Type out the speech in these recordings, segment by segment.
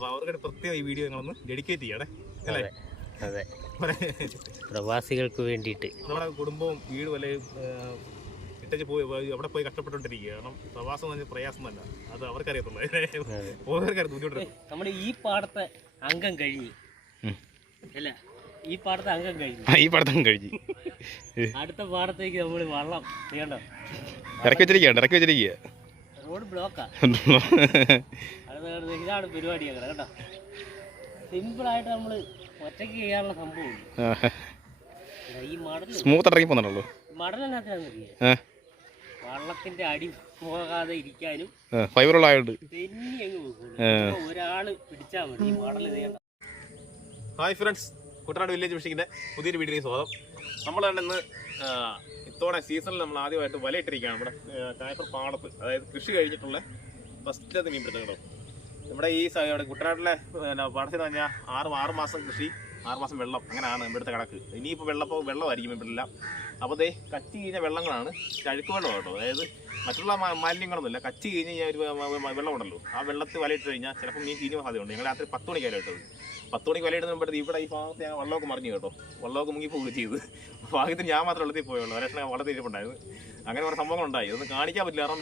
അപ്പോൾ അവർക്ക് പ്രത്യേക ഈ വീഡിയോ ഞങ്ങളൊന്ന് ഡെഡിക്കേറ്റ് ചെയ്യണേ അല്ലേ? അതെ, പ്രവാസികൾക്ക് വേണ്ടിയിട്ട്. നമ്മുടെ കുടുംബവും വീടും അല്ലെങ്കിൽ ഇട്ടേച്ച് പോയി അവിടെ പോയി കഷ്ടപ്പെട്ടുകൊണ്ടിരിക്കുക. കാരണം പ്രവാസം എന്ന് പറഞ്ഞാൽ പ്രയാസം തന്നെ, അത് അവർക്കറിയത്തുള്ളൂ. ഓരോരുത്തർക്കും ബുദ്ധിമുട്ട്. നമ്മുടെ ഈ പാടത്തെ അംഗം കഴിഞ്ഞു അല്ല, ഈ പാടത്തെ അംഗം കഴിഞ്ഞു, ഈ പാടത്തം കഴിഞ്ഞു. അടുത്ത പാടത്തേക്ക് നമ്മൾ വെള്ളം ചെയ്യണ്ടോ, ഇറക്കി വെച്ചിരിക്കുക. റോഡ് ബ്ലോക്കാ. ഇതാണ് പരിപാടി. അങ്ങനെ കേട്ടോ, സിമ്പിളായിട്ട് നമ്മൾ ഒറ്റയ്ക്ക് ചെയ്യാനുള്ള സംഭവം. ഈ മടൽ സ്മൂത്ത് ഇറങ്ങി പോകുന്നുള്ളൂ. മടലിനകത്ത് വള്ളത്തിന്റെ അടി പോകാതെ ഇരിക്കാനും ഫൈബറുള്ളായിട്ട് തെന്നി അങ്ങ് പോകും. ഒരാള് പിടിച്ചാൽ മതി ഈ മടൽ ചെയ്യണ്ട. ഹായ് ഫ്രണ്ട്സ്, കുട്ടനാട് വില്ലേജ് ഫിഷിങ്ങിൻ്റെ പുതിയൊരു വീഡിയോയിലേക്ക് സ്വാഗതം. നമ്മൾ ഇന്ന് ഇത്തവണ സീസണിൽ നമ്മൾ ആദ്യമായിട്ട് വലയിട്ടിരിക്കുകയാണ് നമ്മുടെ കായപ്പുറ പാടത്ത്. അതായത് കൃഷി കഴിഞ്ഞിട്ടുള്ള ഫസ്റ്റിലത്തെ മീൻ പിടുത്തം കേട്ടോ. നമ്മുടെ ഈ കുട്ടനാട്ടിലെ പാടത്തെന്ന് പറഞ്ഞാൽ 6 മാസം കൃഷി, 6 മാസം വെള്ളം, അങ്ങനെയാണ് ഇവിടുത്തെ കണക്ക്. ഇനിയിപ്പോൾ വെള്ളമായിരിക്കും ഇവിടെല്ലാം. അപ്പോൾ ദേ കച്ചി കഴിഞ്ഞ വെള്ളങ്ങളാണ്, അഴുക്ക് വെള്ളം കേട്ടോ. അതായത് മറ്റുള്ള മാലിന്യങ്ങളൊന്നുമില്ല. കച്ചി കഴിഞ്ഞ് കഴിഞ്ഞാൽ ഒരു വെള്ളമുണ്ടല്ലോ, ആ വെള്ളത്തിൽ വലയിട്ട് കഴിഞ്ഞാൽ ചിലപ്പോൾ മീൻ തീരുന്ന സാധ്യതയുണ്ട്. ഞങ്ങൾ രാത്രി 10 മണിക്ക് വലയിട്ടത്. 10 മണിക്ക് വലയിടുമ്പോഴത്തേക്ക് ഇവിടെ ഈ ഭാഗത്ത് ഞാൻ വെള്ളമൊക്കെ മറിഞ്ഞു കേട്ടോ. വെള്ളമൊക്കെ മുങ്ങിപ്പോവുകയും ചെയ്ത്. ഭാഗ്യത്തിന് ഞാൻ മാത്രം വെള്ളത്തിൽ പോയുള്ളൂ, ഒരേഷണം വെള്ളത്തിൽ ഇരിപ്പുണ്ടായിരുന്നു. അങ്ങനെ കുറേ സംഭവങ്ങളുണ്ടായി. അതൊന്നും കാണിക്കാൻ പറ്റില്ല, കാരണം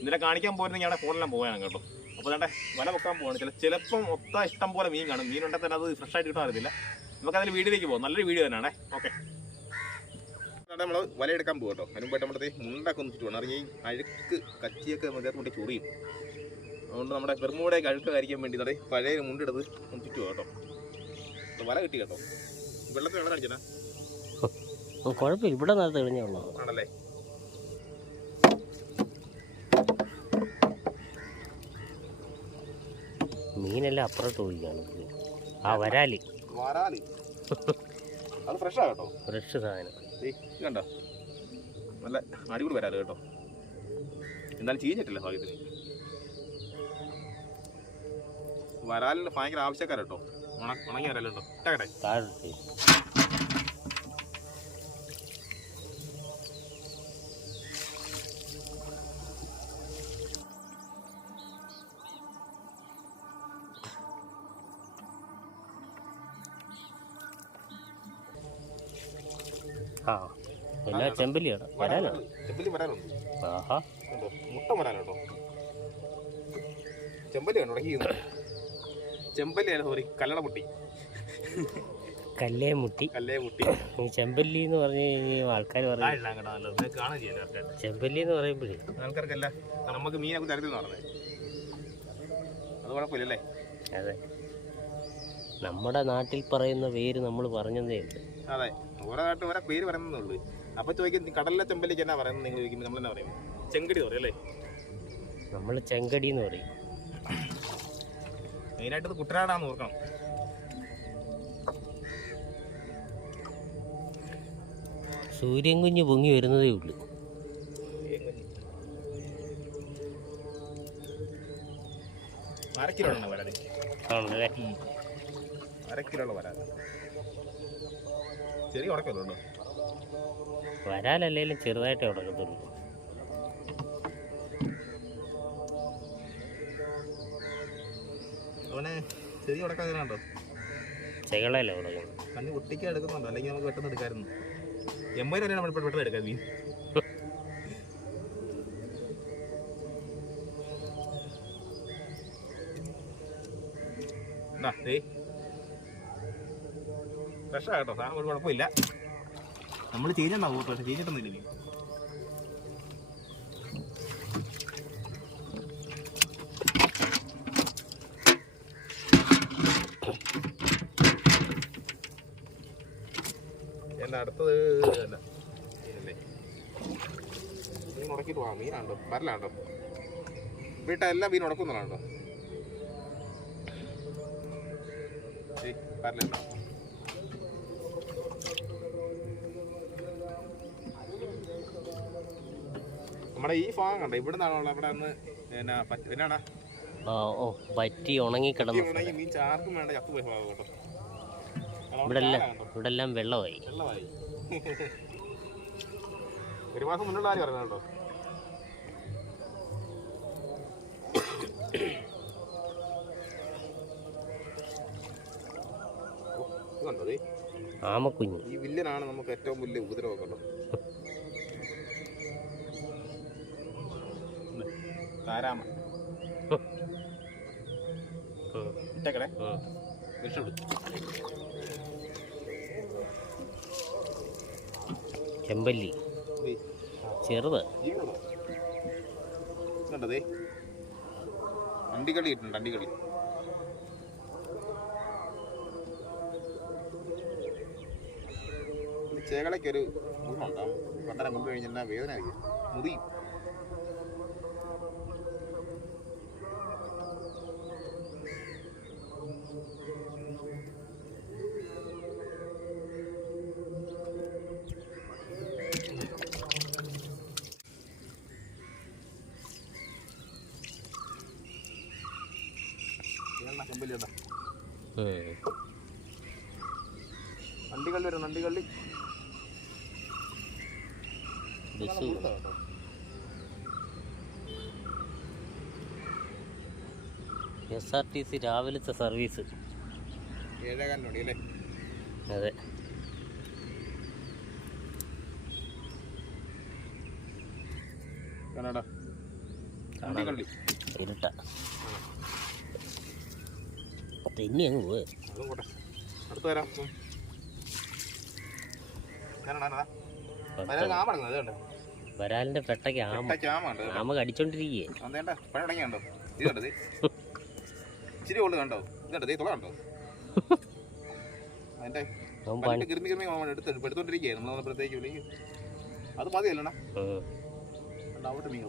ഇന്നലെ കാണിക്കാൻ പോയിരുന്നെങ്കിൽ അവിടെ ഫോണെല്ലാം പോയാണ് കേട്ടോ. അപ്പോൾ വേണ്ടേ വല വെക്കാൻ പോവാണ്. ചിലപ്പം ഇഷ്ടം പോലെ മീൻ കാണും. മീനുണ്ടെങ്കിൽ തന്നെ അത് ഫ്രഷായിട്ട് കിട്ടാൻ അറിയില്ല. നമുക്കതിൽ വീഡിയോയിലേക്ക് പോകാം. നല്ലൊരു വീഡിയോ തന്നെയാണേ. ഓക്കെ, നമ്മൾ വലയെടുക്കാൻ പോകും കേട്ടോ. അതിന് മുമ്പായിട്ട് നമ്മുടെ മുണ്ടൊക്കെ ഒന്ന് ചുറ്റുവാണ്. അറിയാം, ഈ അഴുക്ക് കച്ചിയൊക്കെ മതിയാത്ത കൊണ്ട് ചൊറിയും. അതുകൊണ്ട് നമ്മുടെ പെർമൂടേക്ക് അഴുക്ക് കരിക്കാൻ വേണ്ടി നമ്മുടെ പഴയ മുണ്ടെടുത്ത് ഒന്ന് ചുറ്റുക കേട്ടോ. വല കിട്ടി കേട്ടോ. വെള്ളത്തിൽ വെള്ളം കാണിച്ചാ കുഴപ്പമില്ല, ഇവിടെ നേരത്തെ കഴിഞ്ഞുള്ളൂ ആണല്ലേ. മീനെല്ലാം അപ്പുറത്ത് ഒഴിക്കാണ്. ആ വരാല് അത് ഫ്രഷാ കേട്ടോ, ഫ്രഷ് സാധനം. കണ്ടോ, നല്ല അടിപൊളി വരാല് കേട്ടോ. എന്തായാലും ചീഞ്ഞിട്ടില്ല ഭാഗ്യത്തിന്. വരാലിന് ഭയങ്കര ആവശ്യക്കാര കേട്ടോ. ഉണങ്ങി വരാലുണ്ടോ ഇട്ടേ താഴെ. ആ എല്ലാ ചെമ്പല്ലിയാണ്, വരാനാണ്. ചെമ്പല്ലി വരാനുണ്ട്. ആഹാ, മുട്ട വരാനുണ്ടോ. ചെമ്പല്ലിയാണ് ഉടക്കി. ചെമ്പല്ലിയാണ്, സോറി, കല്ലടമുട്ടി, കല്ലേ മുട്ടി. ചെമ്പല്ലി എന്ന് പറഞ്ഞു കഴിഞ്ഞാൽ ആൾക്കാർ പറയും, ചെമ്പല്ലി എന്ന് പറയുമ്പോഴേ ആൾക്കാർക്കല്ല, നമുക്ക് മീനൊക്കെ തരത്തിന്ന് പറഞ്ഞത്. അത് കുഴപ്പമില്ലല്ലേ. അതെ, നമ്മുടെ നാട്ടിൽ പറയുന്ന പേര് നമ്മൾ പറഞ്ഞതേ ഉള്ളൂ. അതെ, ഓരോ നാട്ടിൽ ഓരോ പേര് പറയുന്നതേ ഉള്ളൂ. അപ്പൊ ചോദിക്കും കടലിലെ ചെമ്പല്ലിക്ക് എന്നാ പറയുന്നത് നിങ്ങൾ ചോദിക്കുമ്പോൾ നമ്മൾ എന്നാ പറയും? ചെങ്കടി പറയും അല്ലേ. നമ്മൾ ചെങ്കടി എന്ന് പറയും. മെയിനായിട്ട് കുട്ടനാടാന്ന് ഓർക്കണം. സൂര്യൻ കുഞ്ഞ് പൊങ്ങി വരുന്നതേ ഉള്ളൂ. അരക്കിലുള്ള വരാതെ ആണല്ലേ, അരക്കിലുള്ള വരാതെ ചെറിയ ഉടക്കല്ലോ. വരാലല്ലേലും ചെറുതായിട്ടേ ഉടക്കത്തുള്ളൂ. അവനെ ചെറിയ ഉടക്കാതിനാണ്ടോ, ചെകളല്ലേ ഉടക്കുന്നത്. കണ്ണി ഒട്ടിക്കാൻ എടുക്കുന്നുണ്ടോ, അല്ലെങ്കിൽ നമുക്ക് പെട്ടെന്ന് എടുക്കാമായിരുന്നു. 80 വരെയാണ് നമ്മൾ പെട്ടെന്ന് എടുക്കാൻ മീൻ. ഫ്രഷാ കേട്ടോ സാധനം, ഒരു കുഴപ്പമില്ല. നമ്മൾ ചെയ്തിട്ടുണ്ടാവും, പക്ഷെ ചെയ്തിട്ടൊന്നുമില്ല മീൻ. എന്നാ അടുത്തത് അല്ല മീനല്ലേ, മീൻ ഉടക്കിയിട്ട് പോവാം. മീനാണ്ടോ, വരലാണ്ടോ, വീട്ടാ എല്ലാ മീൻ ഉടക്കുന്നതാണ്ടോ. വരലുണ്ടോ, നമ്മുടെ ഈ ഭാഗം കണ്ടോ, ഇവിടെ നിന്നാണോ അവിടെ ഒന്ന് എന്നാടാ പറ്റി ഉണങ്ങി കിടന്നു. മീൻ ചാർക്കും വേണ്ട, ചത്തുപോയ ഭാഗം കേട്ടോ. ഇവിടെ എല്ലാം വെള്ളമായി. ഒരു മാസം മുന്നുള്ള കാര്യം പറയുന്നത് കേട്ടോ. കണ്ടോ ദേ, ആമക്കുഞ്ഞ്. ഈ വില്ലനാണ് നമുക്ക് ഏറ്റവും വലിയ ഉപദ്രവം കണ്ടോ. കാരാമ ഇട്ടേക്കടേ രക്ഷപ്പെടും. ചെമ്പല്ലി ചെറുത്. കണ്ടതേ അണ്ടികളി ഇട്ടുണ്ട്. അണ്ടികളി ചേകളയ്ക്കൊരു ഗുണമുണ്ടാവും. കണ്ടനം കൊണ്ടു കഴിഞ്ഞാൽ വേദന അറിയാം, മുറിയും. നണ്ടികള്ളി വരും. നണ്ടികള്ളി SRTC രാവിലത്തെ സർവീസ് 7:15 അല്ലേ? അതെ. നണ്ടികള്ളി ഇരുട്ട തെന്നി അങ്ങ് പോവേ. അതും പോട്ടെ, അടുത്ത് വരാം. വരാലിന്റെ പെട്ടയ്ക്ക് ആമ കടിച്ചോണ്ടിരിക്കേ. പഴടങ്ങിയുണ്ടോ? ഇത് കണ്ടത് ഇച്ചിരി ഉള്ളു കണ്ടോ? ഇതുണ്ട് തുള കണ്ടോ? അതിന്റെ കിരുമി കിരുമി എടുത്തോണ്ടിരിക്കുകയായി. നമ്മൾ വന്നപ്പോഴത്തേക്ക് വിളിക്കും. അത് മതിയല്ലണ അവിടെ മീൻ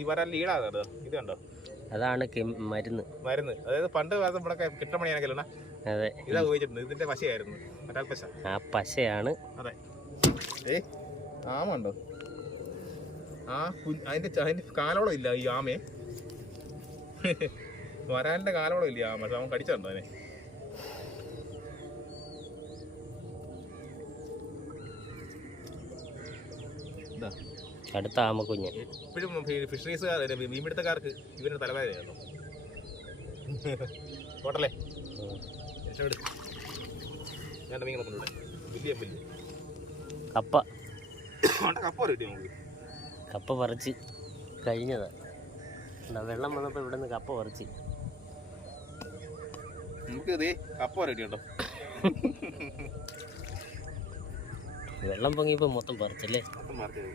ഈ വരാൻ ലീടാകാതെ ഇത് കണ്ടോ? അതാണ് മരുന്ന്. അതായത് പണ്ട് കാലത്ത് ഇവിടെ കിട്ടമണിയാണെങ്കിലോ. അതെ, ഇതാ ഉപയോഗിച്ചിട്ടുണ്ട്. ഇതിന്റെ പശയായിരുന്നു, മറ്റാൽ പശ. ആ പശയാണ്. അതെ. ആമുണ്ടോ? അതിന്റെ കാലോളം ഇല്ല ഈ ആമയെ. വരാലിന്റെ കാലോളം ഇല്ല ആമ. പക്ഷെ അവൻ കടിച്ചിട്ടുണ്ടോ അതിനെ? അടുത്ത ആമക്കുഞ്ഞ്. എപ്പോഴും ഫിഷറീസുകാർ മീൻപിടുത്തക്കാർക്ക് ഇവരുടെ തലവേദനയാണോ? പോട്ടല്ലേ, രക്ഷപ്പെട്. വേണ്ട മീൻ കിടക്കുന്നുണ്ട്. വലിയ വലിയ കപ്പ. കപ്പ കിട്ടി നമുക്ക്. കപ്പ പറിച്ച് കഴിഞ്ഞതാ. വെള്ളം വന്നപ്പോൾ ഇവിടെ നിന്ന് കപ്പ പറിച്ച് നമുക്ക് ഇതേ കപ്പ കിട്ടിയുണ്ടോ? വെള്ളം പൊങ്ങിയപ്പോൾ മൊത്തം പറിച്ചല്ലേ. മൊത്തം പറിച്ചത്.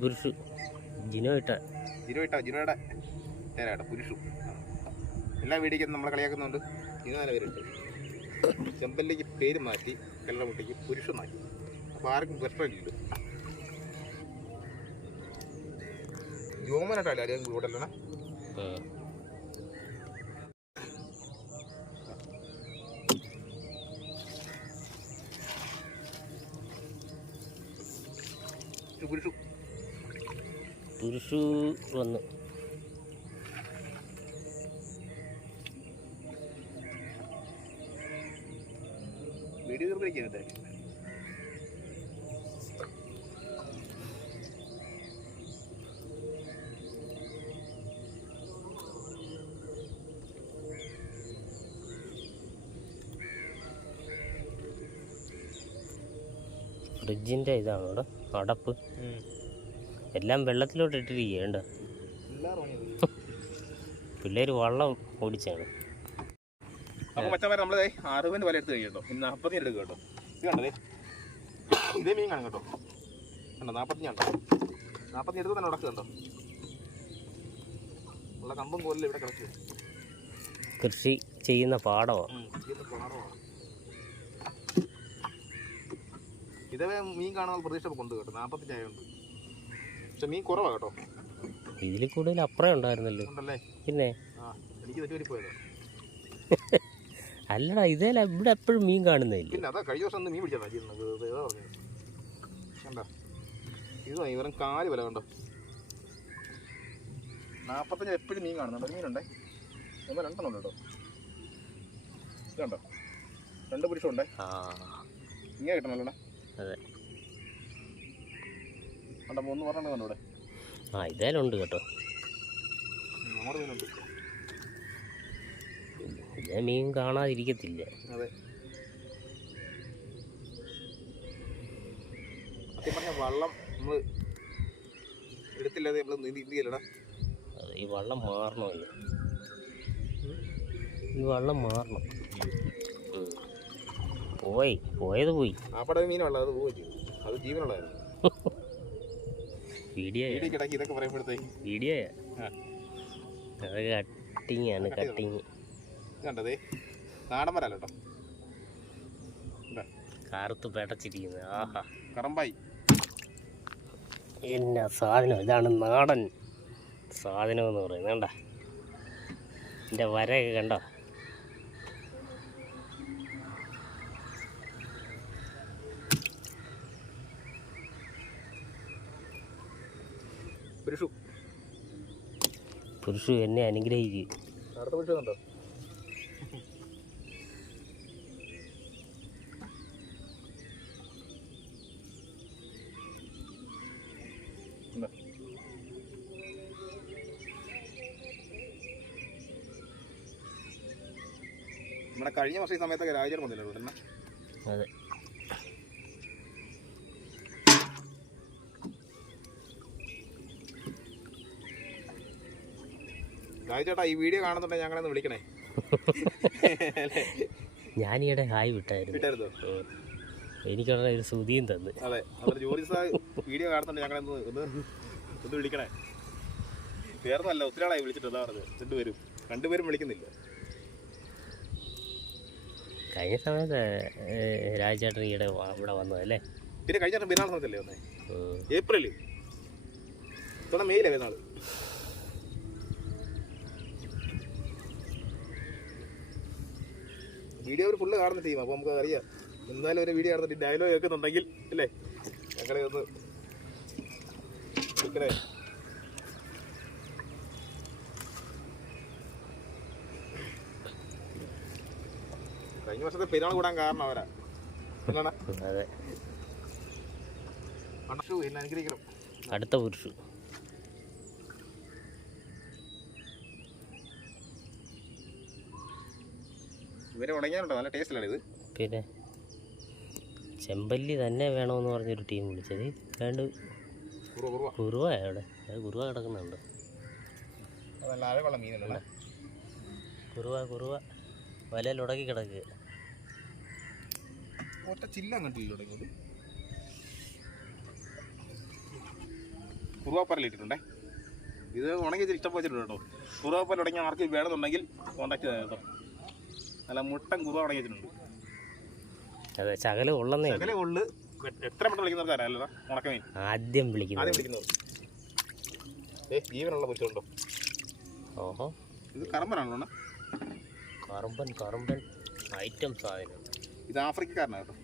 പുരുഷു ജിനോയിട്ട പുരുഷു. എല്ലാ വീടിക്കും നമ്മളെ കളിയാക്കുന്നുണ്ട്. ജിനോ നല്ല പേരുണ്ട്. ചെമ്പല്ലിക്ക് പേര് മാറ്റി കല്ലറമുട്ടിക്ക് പുരുഷു മാറ്റി. അപ്പോൾ ആർക്കും പ്രശ്നമില്ല. ജോമനായിട്ടല്ലേ ആരെയും കൂടല്ലണ. പുരുഷു വന്നു. വീഡിയോ നിർമ്മിക്കുന്നത് ഫ്രിഡ്ജിൻ്റെ ഇതാണ് ഇവിടെ അടപ്പ്. എല്ലാം വെള്ളത്തിലോട്ട് ഇട്ടിരിക്കുകയുണ്ട്. പിള്ളേർ വള്ളം ഓടിച്ചാണ്. അപ്പോൾ മച്ചന്മാരെ നമ്മൾ 60 വല എടുത്ത് കഴിയും കേട്ടോ. ഇന്ന് 40 എടുക്കുക കേട്ടോ. ഇത് കണ്ടതേ, ഇതേ മീൻ കാണും കേട്ടോ. കണ്ടോ 45 ഉണ്ടോ? 40 എടുത്ത് തന്നെ ഉടക്ക് കണ്ടോ. ഉള്ള കമ്പും കോലിൽ ഇവിടെ കിടക്കുക. കൃഷി ചെയ്യുന്ന പാടമാണ്. ഇതേ മീൻ കാണാൻ പ്രതീക്ഷ കൊണ്ട് കേട്ടോ. 45 ആയതുകൊണ്ട്. പക്ഷെ മീൻ കുറവാണ് കേട്ടോ. ഇതിൽ കൂടുതൽ അപ്പുറം ഉണ്ടായിരുന്നല്ലോ. ഉണ്ടല്ലേ? പിന്നെ എനിക്ക് തെറ്റുപറ്റി പോയതോ. അല്ലടാ, ഇതേല ഇവിടെ എപ്പോഴും മീൻ കാണുന്നില്ല. പിന്നെ അതാ കഴിഞ്ഞ ദിവസം ഒന്ന് മീൻ പിടിച്ചാൽ കണ്ടാ ഇത് ഇവരും കാല് വില കണ്ടോ 45 എപ്പോഴും മീൻ കാണുന്നുണ്ട്. ഒരു മീനുണ്ടേ നമ്മൾ 2 എണ്ണം ഉണ്ട് കേട്ടോ. ഇത് കണ്ടോ 2 പുരുഷമുണ്ടേ. ഇങ്ങനെ കിട്ടണല്ലോ. അതെ കണ്ടോ 3 പറഞ്ഞ കണ്ടോ ഇവിടെ. ഇതേലും ഉണ്ട് കേട്ടോ. നമ്മുടെ മീനുണ്ട്. ഇതേ മീൻ കാണാതിരിക്കത്തില്ല. അതെ സത്യം പറഞ്ഞ വള്ളം നമ്മൾ എടുത്തില്ലാതെ നമ്മൾ നീന്തിയല്ലടാ. അതെ ഈ വള്ളം മാറണമല്ലോ. ഈ വള്ളം മാറണം. പോയത് പോയി. ആ പടം മീനുള്ളത് അത് പോയി. അത് ജീവനുള്ളതായിരുന്നു. വീഡിയോ കിടക്കി ഇതൊക്കെ പറയുമ്പോഴത്തേക്ക് വീഡിയോ അത് കട്ടിങ് ആണ്. കട്ടിങ് കണ്ടതേ നാടൻ മരല്ല കേട്ടോ. കാർത്ത് പെടച്ചിരിക്കുന്നത്. ആഹാ കറമ്പായി എന്നാ സാധനം. ഇതാണ് നാടൻ സാധനം എന്ന് പറയുന്നത്. കണ്ട എൻ്റെ വരയൊക്കെ കണ്ടോ. പുരുഷു എന്നെ അനുഗ്രഹിക്കും. അടുത്ത പുരുഷ കണ്ടോ. നമ്മുടെ കഴിഞ്ഞ വർഷം ഈ സമയത്തൊക്കെ രാജാർ വന്നില്ല. അതെ ചേട്ടാ ഈ വീഡിയോ കാണുന്നുണ്ടെങ്കിൽ ഞങ്ങളൊന്ന് വിളിക്കണേ. ഞാനിവിടെ ഹായ് വിട്ടായിരുന്നു. എനിക്കുള്ള ഒരു സുതിയും തന്നു. അതെ അതുപോലെ ജോലി വീഡിയോ കാണുന്നുണ്ട് ഞങ്ങളൊന്ന് ഒന്ന് വിളിക്കണേ. വേറൊന്നല്ല ഒത്തിരി ആളായി വിളിച്ചിട്ട്. എന്താ പറഞ്ഞത് 2 പേരും വിളിക്കുന്നില്ല. കഴിഞ്ഞ സമയത്ത് രാജേട്ടൻ ഈയിടെ ഇവിടെ വന്നതല്ലേ. പിന്നെ കഴിഞ്ഞ പെരുന്നാൾ സമയത്തല്ലേ വന്നേ. ഏപ്രില് ഇത്തവണ മെയിലേ പെരുന്നാൾ. വീഡിയോ ഒരു ഫുള്ള് കാണുന്ന ടീം. അപ്പോൾ നമുക്ക് അറിയാം എന്തായാലും ഒരു വീഡിയോ കാണുന്നിട്ട് ഡയലോഗ് കേൾക്കുന്നുണ്ടെങ്കിൽ അല്ലേ ഞങ്ങളെ ഒന്ന് വിളിക്കണേ. കഴിഞ്ഞ വർഷത്തെ പെരുന്നാൾ കൂടാൻ കാരണം അവരാ. അതെ എന്നെ അനുഗ്രഹിക്കണം. അടുത്ത പുരുഷു ഇവരെ ഉണങ്ങിയാലുണ്ടോ നല്ല ടേസ്റ്റ് അല്ലേ ഇത്. പിന്നെ ചെമ്പല്ലി തന്നെ വേണമെന്ന് പറഞ്ഞൊരു ടീം വിളിച്ചത്. വേണ്ട കുറുവ എവിടെ കുറുവ കിടക്കുന്നുണ്ട്. കുറുവ വലയിൽ ഉടക്കി കിടക്കുക. ഒറ്റ ചില്ല കണ്ടില്ല. കുറുവാപ്പരലിട്ടിട്ടുണ്ടേ. ഇത് ഉണങ്ങി ഇഷ്ടം വെച്ചിട്ടുണ്ട് കേട്ടോ. കുറുവാപ്പര ഉടങ്ങി ആർക്ക് വേണമെന്നുണ്ടെങ്കിൽ കോണ്ടാക്ട് ചെയ്താൽ കേട്ടോ. നല്ല മുട്ടൻ കുറുവ ഉടങ്ങിയിട്ടുണ്ട്. അതെ ശകലം ഉള്ളന്നേ. ശകലേ ഉള്ളു. എത്ര പെട്ടെന്ന് വിളിക്കുന്നവർക്ക് അറിയാമല്ലോ ഉണക്കമീൻ. ആദ്യം വിളിക്കുന്നത് ജീവനുള്ള പുരുഷമുണ്ടോ. ഓഹോ ഇത് കറമ്പനാണല്ലോ. കറമ്പൻ ഐറ്റം സാധനം. ഇത് ആഫ്രിക്കക്കാരനാണ് കേട്ടോ.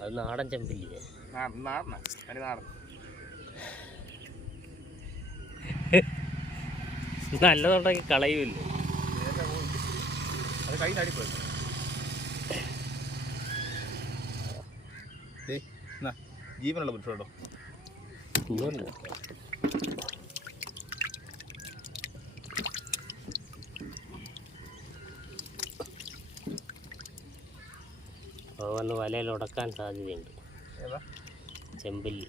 അത് നാടൻ ചെമ്പില്ലേ. നാടനാ തനി നാടൻ. നല്ലതുണ്ടെങ്കിൽ കളയുമല്ലോ. അത് കൈ നടിപ്പോയി. ജീവനുള്ള പുരുഷം കേട്ടോ. വന്ന് വലയിൽ ഉടക്കാൻ സാധ്യതയുണ്ട്. ചെമ്പല്ലി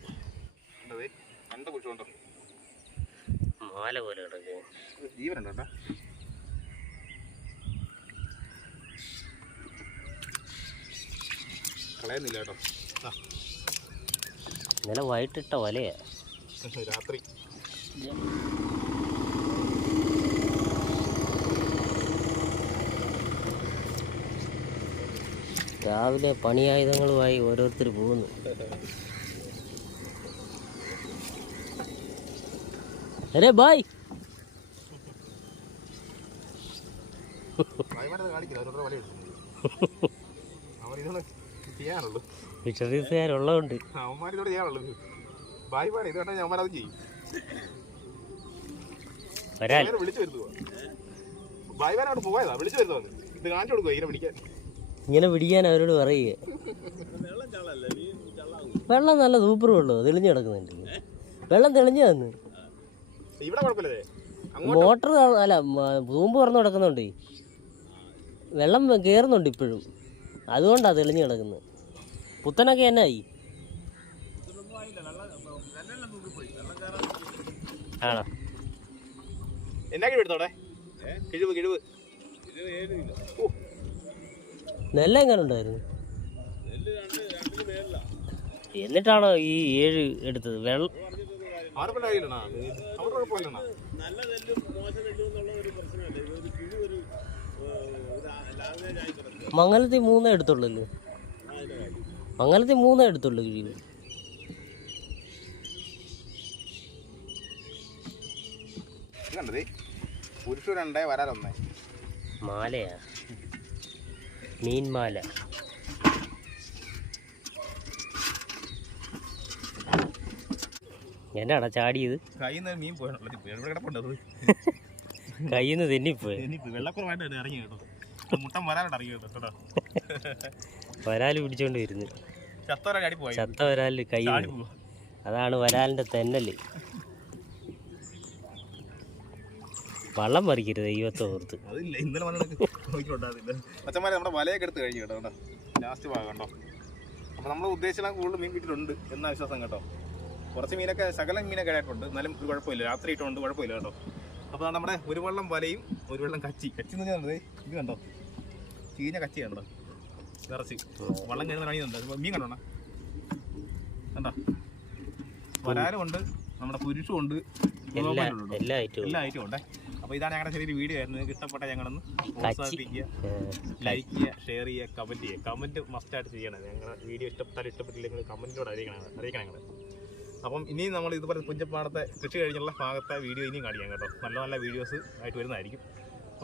മാല പോലെ കിടക്കുക. ജീവനുണ്ടോ കേട്ടോ. കളയുന്നില്ല കേട്ടോ. ഇന്നലെ വൈകിട്ടിട്ട വലയാ. രാത്രി രാവിലെ പണിയായുധങ്ങളുമായി ഓരോരുത്തർ പോകുന്നു. അരേ ബായ് ചെയ്യാനുള്ളൂ. ഫിഷറീസുകാരുള്ളതുകൊണ്ട് അവന്മാരിതോടെ ചെയ്യാനുള്ളൂ. ബായ് പാടി ഇത് കണ്ടാൽ ഞാൻ അത് ചെയ്യും. വിളിച്ചു വരുത്തുക. ബായ് പാൻ അവിടെ പോയതാ, വിളിച്ചു വരുത്തുക. ഇത് കാണിച്ചു കൊടുക്കുക ഇങ്ങനെ പിടിക്കാൻ. ഇങ്ങനെ പിടിക്കാൻ അവരോട് പറയുക. വെള്ളം നല്ല സൂപ്പർ വെള്ളം തെളിഞ്ഞു കിടക്കുന്നുണ്ട്. വെള്ളം തെളിഞ്ഞു തന്നു. ഇവിടെ കുഴപ്പമില്ലേ? മോട്ടർ അല്ല തൂമ്പ് തുറന്നു കിടക്കുന്നുണ്ട്. വെള്ളം കയറുന്നുണ്ട് ഇപ്പോഴും. അതുകൊണ്ടാണ് തെളിഞ്ഞു കിടക്കുന്നത്. പുത്തനൊക്കെ എന്നായി ആണോ? എന്നാ കിഴിവെടുത്തോടെ? കിഴിവ് കിഴിവ് നെല്ല് എങ്ങനെ ഉണ്ടായിരുന്നു? എന്നിട്ടാണോ ഈ 7 എടുത്തത്? വെള്ളം മംഗലത്തിൽ 3 എടുത്തുള്ളൂ. മംഗലത്തിൽ 3 എടുത്തുള്ളൂ കിഴിവ്. പുരുഷ വരാലൊന്നേ മാലയാ, മീൻമാല. എന്നാടാ ചാടിയത്? കയ്യിൽ മീൻ പോയത്, കയ്യിൽ നിന്ന് തെന്നിപ്പോയി. വെള്ളക്കുറവായിട്ട് ഇറങ്ങി കേട്ടോ. മുട്ടൻ വരാലോട്ട് ഇറങ്ങി കേട്ടോ. വരാല് പിടിച്ചോണ്ട് വരുന്നു. ചത്ത വരാല് കൈ. അതാണ് വരാലിന്റെ തെന്നല്. വള്ളം മറിക്കരുത് ദൈവത്തെ ഓർത്ത്. അച്ഛന്മാരെ നമ്മുടെ വലയൊക്കെ എടുത്ത് കഴിഞ്ഞു കേട്ടോ. ലാസ്റ്റ് ഭാഗം കേട്ടോ. അപ്പോൾ നമ്മൾ ഉദ്ദേശിച്ച കൂടുതൽ മീൻ കിട്ടിയിട്ടുണ്ട് എന്ന വിശ്വാസം കേട്ടോ. കുറച്ച് മീനൊക്കെ ശകലം മീനൊക്കെ ആയിട്ടുണ്ട്, എന്നാലും ഒരു കുഴപ്പമില്ല. രാത്രി ഇട്ടുകൊണ്ട് കുഴപ്പമില്ല കേട്ടോ. അപ്പോൾ നമ്മുടെ ഒരു വെള്ളം വലയും ഒരു വെള്ളം കച്ചി എന്ന് പറഞ്ഞാൽ ഇത് കണ്ടോ, ചീഞ്ഞ കച്ചി കണ്ടോ, ഇറച്ചി വള്ളം കഴിഞ്ഞ കാണിക്കുന്നുണ്ട്. മീൻ കണ്ടോ കണ്ടോ, വരാലും ഉണ്ട്, നമ്മുടെ പുരുഷും ഉണ്ട്, എല്ലാ ഐറ്റവും ഉണ്ടേ. അപ്പോൾ ഇതാണ് ഞങ്ങളുടെ ചെറിയൊരു വീഡിയോ ആയിരുന്നു. നിങ്ങൾക്ക് ഇഷ്ടപ്പെട്ട ഞങ്ങളൊന്ന് പ്രോത്സാഹിപ്പിക്കുക, ലൈക്ക് ചെയ്യുക, ഷെയർ ചെയ്യുക, കമൻറ്റ് ചെയ്യുക. കമൻറ്റ് മസ്റ്റായിട്ട് ചെയ്യണം. ഞങ്ങളുടെ വീഡിയോ ഇഷ്ടപ്പെട്ടില്ലെങ്കിൽ കമൻറ്റിലൂടെ അറിയിക്കണം ഞങ്ങൾ. അപ്പം ഇനിയും നമ്മൾ ഇതുപോലെ പുഞ്ചപ്പാടത്തെ കൃഷി കഴിഞ്ഞുള്ള ഭാഗത്തെ വീഡിയോ ഇനിയും കാണിക്കാം കേട്ടോ. നല്ല നല്ല വീഡിയോസ് ആയിട്ട് വരുന്നതായിരിക്കും.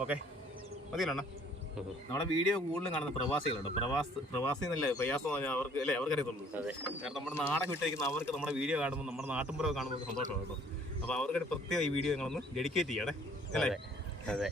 ഓക്കെ, മതിയല്ലോ. നമ്മുടെ വീഡിയോ കൂടുതലും കാണുന്ന പ്രവാസികളുണ്ട്. പ്രവാസി എന്നല്ലേ പ്രയാസം എന്ന് പറഞ്ഞാൽ അവർക്ക് അല്ലേ, അവർക്കറിയത്തുള്ളൂ. കാരണം നമ്മുടെ നാടൊക്കെ വിട്ടിരിക്കുന്ന അവർക്ക് നമ്മുടെ വീഡിയോ കാണുമ്പോൾ, നമ്മുടെ നാട്ടിൻപുറമൊക്കെ കാണുമ്പോൾ സന്തോഷമാണ് കേട്ടോ. അപ്പോൾ അവർക്കൊരു പ്രത്യേക ഈ വീഡിയോ ഞങ്ങളൊന്ന് ഡെഡിക്കേറ്റ് ചെയ്യണേ അല്ലേ. അതെ.